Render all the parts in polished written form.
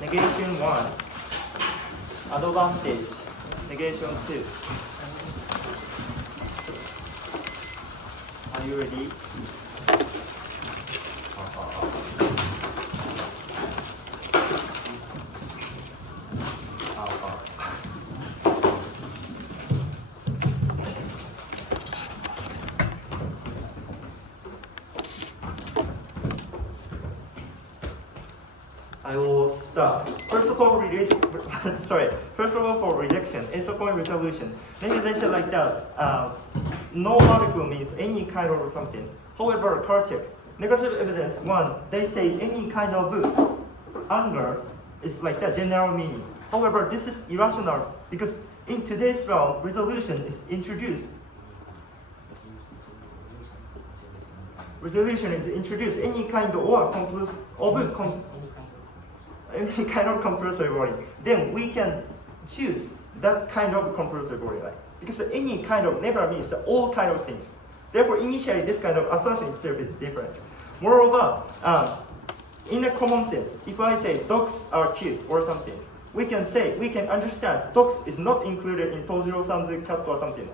negation 1, advantage, negation 2. Are you ready? I will start. First of all, for rejection, isopoint resolution. Maybe they say like that. No article means any kind of something. However, correct. Negative evidence 1, they say any kind of anger is like that general meaning. However, this is irrational because in today's round, resolution is introduced. Resolution is introduced any kind any kind of compulsory body. Then we can choose that kind of compulsory body, right? Because any kind of never means the all kind of things. Therefore, initially this kind of assertion itself is different. Moreover, in a common sense, if I say dogs are cute or something, we can understand dogs is not included in Tojiro-san's cat or something.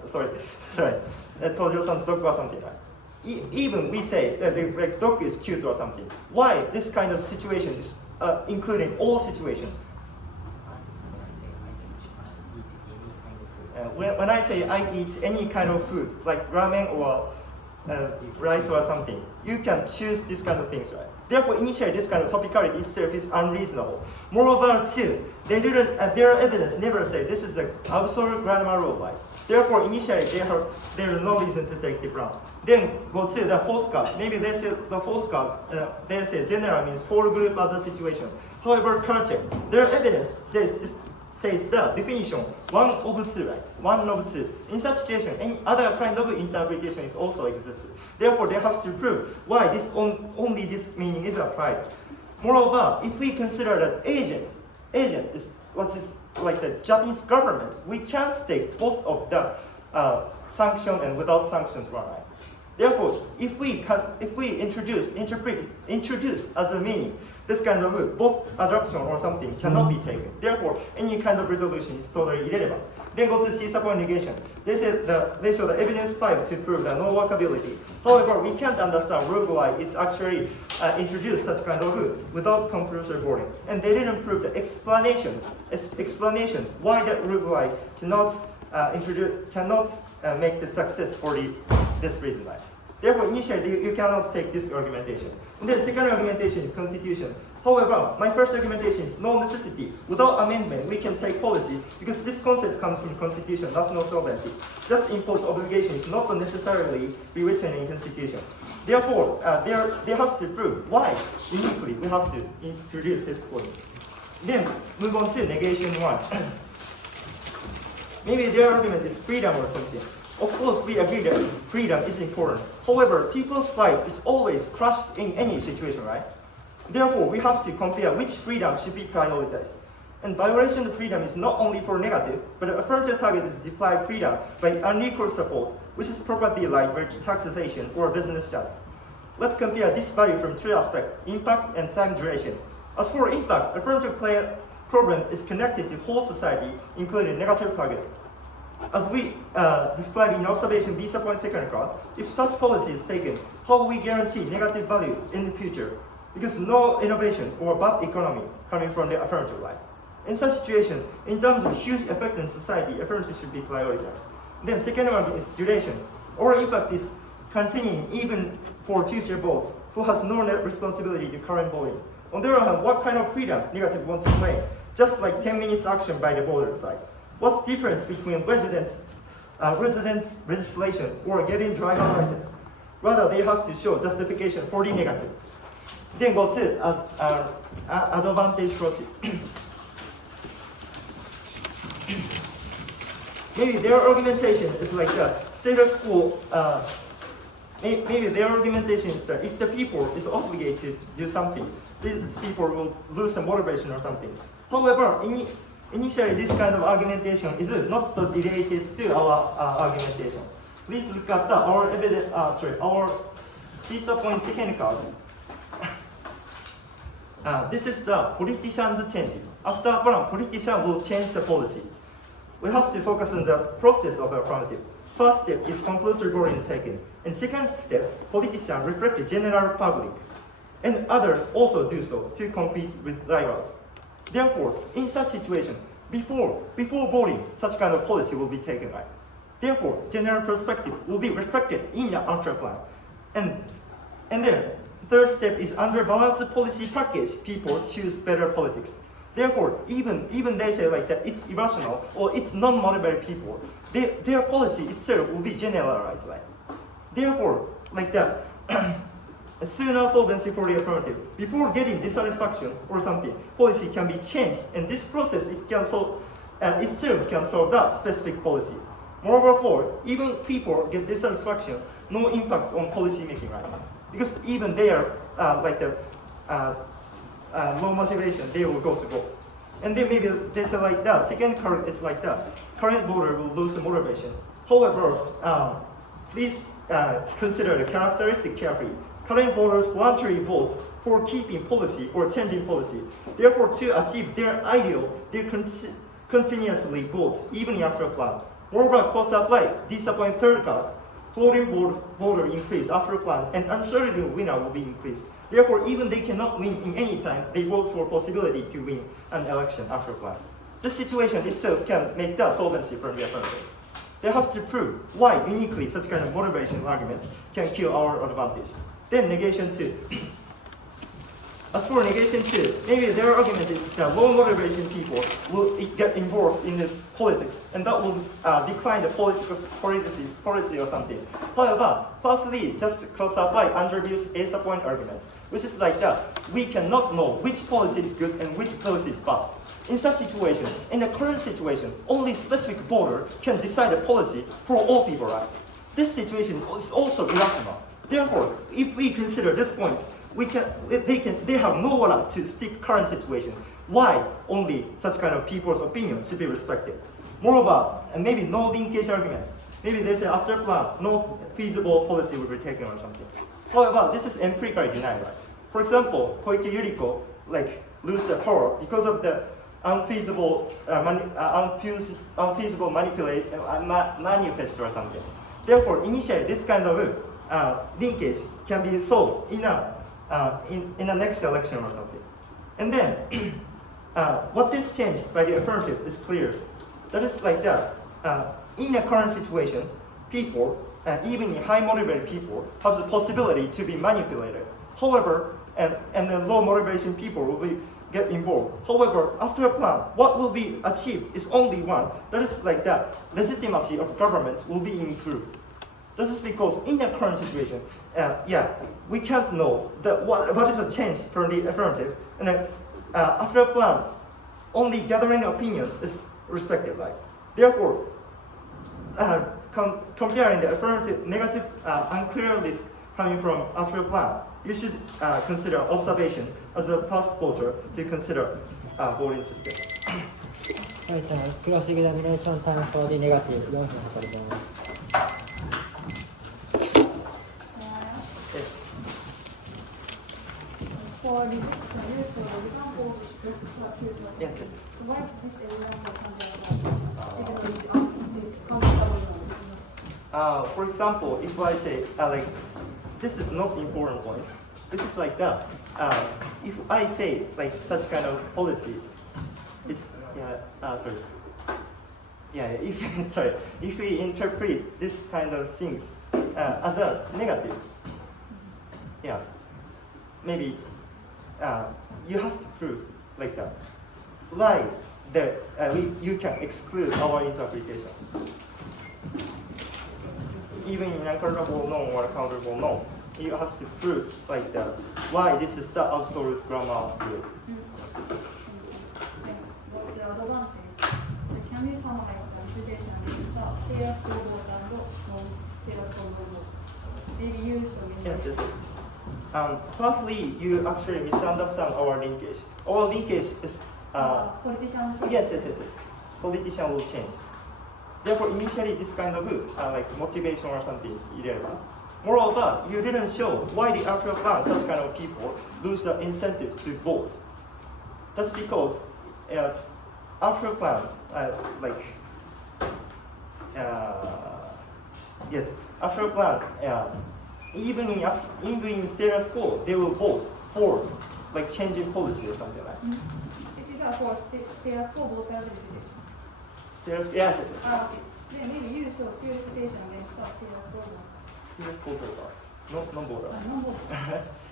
Tojiro-san's dog or something, right? Even we say that the dog is cute or something. Why this kind of situation is including all situations? When I say I eat any kind of food, like ramen or rice or something, you can choose this kind of things, right? Therefore, initially, this kind of topicality itself is unreasonable. Moreover, too, they didn't. Their evidence never say this is an absolute grammar rule, right? Therefore, initially, there is no reason to take the ground. Then go to the fourth card. Maybe they say the fourth card. They say general means whole group other situation. However, correct. Their evidence says the definition 1 of 2, right? 1 of 2. In such situation, any other kind of interpretation is also exists. Therefore, they have to prove why only this meaning is applied. Moreover, if we consider that agent is what is like the Japanese government, we can't take both of the sanction and without sanctions one, right? Therefore, if we introduce as a meaning, this kind of both adoption or something cannot be taken. Therefore, any kind of resolution is totally irrelevant. Then go to C-support negation. They show the evidence 5 to prove the no workability. However, we can't understand Uruguay is actually introduced such kind of without compulsory boarding. And they didn't prove the explanation why that Uruguay cannot make the success for this reason. Right? Therefore, initially, you cannot take this argumentation. And then second argumentation is constitution. However, my first argumentation is no necessity. Without amendment, we can take policy because this concept comes from constitution, national sovereignty. Just impose obligation is not necessarily be written in constitution. Therefore, they have to prove why uniquely we have to introduce this point. Then move on to negation 1. Maybe their argument is freedom or something. Of course, we agree that freedom is important. However, people's right is always crushed in any situation, right? Therefore, we have to compare which freedom should be prioritized. And violation of freedom is not only for negative, but the affirmative target is deprived freedom by unequal support, which is property right versus taxation or business chance. Let's compare this value from two aspects, impact and time duration. As for impact, affirmative problem is connected to whole society, including negative target. As we described in observation B-point second card, if such policy is taken, how will we guarantee negative value in the future? Because no innovation or bad economy coming from the affirmative right. In such situation, in terms of huge effect on society, affirmative should be prioritized. Then second one is duration. Our impact is continuing even for future votes, who has no net responsibility to current voting. On the other hand, what kind of freedom negative want to play? Just like 10 minutes action by the voter side. What's the difference between residence registration or getting driver license? Rather, they have to show justification for the negative. Then go to advantage procedure. Maybe their argumentation is like the status quo. Maybe their argumentation is that if the people is obligated to do something, these people will lose some motivation or something. However, initially this kind of argumentation is not related to our argumentation. Please look at our evidence. Our C-point second card. this is the politicians changing. After plan, politician will change the policy. We have to focus on the process of affirmative. First step is compulsory voting taken. And second step, politicians reflect the general public. And others also do so to compete with rivals. Therefore, in such situation, before voting, such kind of policy will be taken, right? Therefore, general perspective will be reflected in the after plan. And then, third step is under balanced policy package, people choose better politics. Therefore, even they say like that it's irrational or it's non-motivated people, their policy itself will be generalized, right? Therefore, like that, as soon as solvency for the affirmative, before getting dissatisfaction or something, policy can be changed, and this process itself can solve that specific policy. Moreover, even people get dissatisfaction, no impact on policy making, right? Because even they are low motivation, they will go to vote. And then maybe they say like that. Second current is like that. Current voter will lose motivation. However, please consider the characteristic carefully. Current voters voluntarily vote for keeping policy or changing policy. Therefore, to achieve their ideal, they continuously vote even after a plan. Moreover, cost apply, disappoint third card, floating voter increase after plan, and uncertainty winner will be increased. Therefore, even they cannot win in any time, they vote for possibility to win an election after plan. This situation itself can make the solvency from the affirmative. They have to prove why uniquely such kind of motivation arguments can kill our advantage. Then negation 2. As for negation 2, maybe their argument is that low motivation people will get involved in the politics, and that will decline the policy or something. However, firstly, just close apply introduce a point argument, which is like that. We cannot know which policy is good and which policy is bad. In such situation, in the current situation, only specific voter can decide the policy for all people, right? This situation is also irrational. Therefore, if we consider this point, they have no one to stick current situation. Why only such kind of people's opinion should be respected? Moreover, and maybe no linkage arguments. Maybe they say after plan, no feasible policy will be taken or something. However, this is empirically denied, right? For example, Koike Yuriko lose the power because of the unfeasible manifesto or something. Therefore, initially this kind of linkage can be solved in the next election or something. And then, what is changed by the affirmative is clear. That is like that. In the current situation, people, even high motivated people, have the possibility to be manipulated. However, and the low motivation people will get involved. However, after a plan, what will be achieved is only one. That is like that. Legitimacy of government will be improved. This is because in the current situation, we can't know what is a change from the affirmative. And then after a plan, only gathering opinion is respected. Right? Therefore, comparing the affirmative, negative, unclear list coming from after a plan, you should consider observation as a first voter to consider voting system. Right, cross examination time for the negative. 4分かかります。For the example, Yes. what is the example something For example, if I say this is not important point. This is like that. If I say such kind of policy, it's if we interpret this kind of things as a negative, maybe you have to prove like that. Why you can exclude our interpretation. Even in uncountable known or countable known, you have to prove like that why this is the absolute grammar rule. What the advantage? Can you summarize the implication of the fair score vote and non-fair score vote? Maybe you show me. Yes. Firstly, you actually misunderstand our linkage. Our linkage is politicians. Yes. Politician will change. Therefore, initially this kind of motivation or something is irrelevant. Moreover, you didn't show why the Afro plan, such kind of people, lose the incentive to vote. That's because Afro plan, yes, Afro plan, even in status quo, they will vote for like changing policy or something like that. It is of course status quo voters Status, yes. Ah, okay. Then maybe you show two reputation against status quo. Status quo voter, non voter. No vote.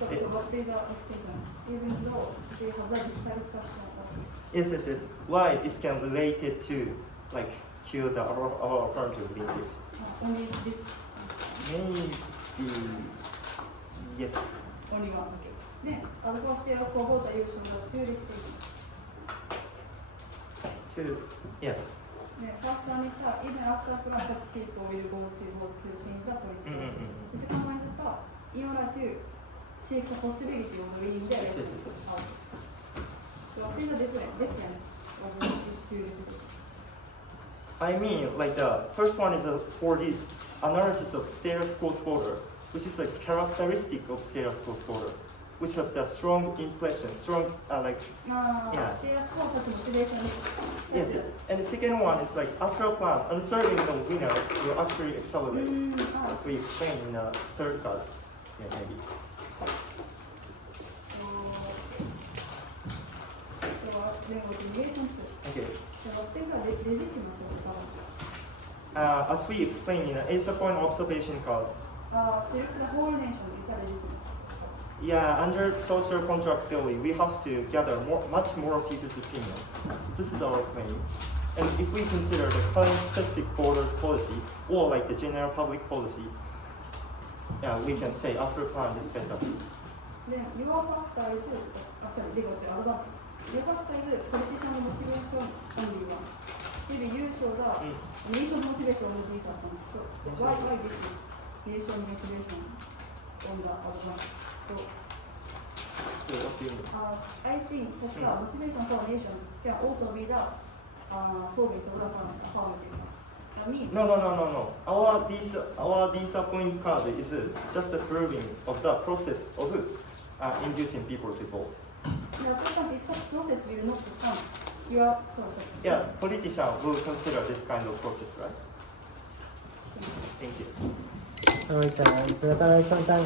So what is the reputation? Even though they have a dissatisfaction. Yes. Why it can relate it to like kill the our alternative linkage? Only this. Maybe yes. Only one. Okay. Then, of course, status quo voter you show two reputation. Two. Yes. First one is that even after such people will go to vote to change the political. The second one is that in order to seek the possibility of winning the election. So what is the difference of these two reputation? I mean, like the first one is for the analysis of status quo voter, which is a characteristic of status quo voter, which has the strong impression, strong yes. Status quo such motivation. Yes. And the second one is like after a plan, uncertain the winner will actually accelerate, as we explained in the third card. Yeah, maybe. So then motivation. Okay. So what is the legitimacy of the power? As we explained in the ASA point observation card. To look the whole nation is a legitimacy. Yeah, under social contract theory, we have to gather much more people's opinion. This is our claim. And if we consider the current specific borders policy or like the general public policy, yeah, we can say after plan is better. Then your factor is, they got the advantage. Your factor is politician motivation only one. Maybe you show that nation motivation on this one. So why this nation motivation on the advantage? So what do you mean? I think that the motivation for nations can also be the solving of the affirmative. No. Our DISA point card is just a proving of the process of inducing people to vote. Yeah, for example, if such process will not stand, Yeah, politician will consider this kind of process, right? Thank you. Alright, preparation time.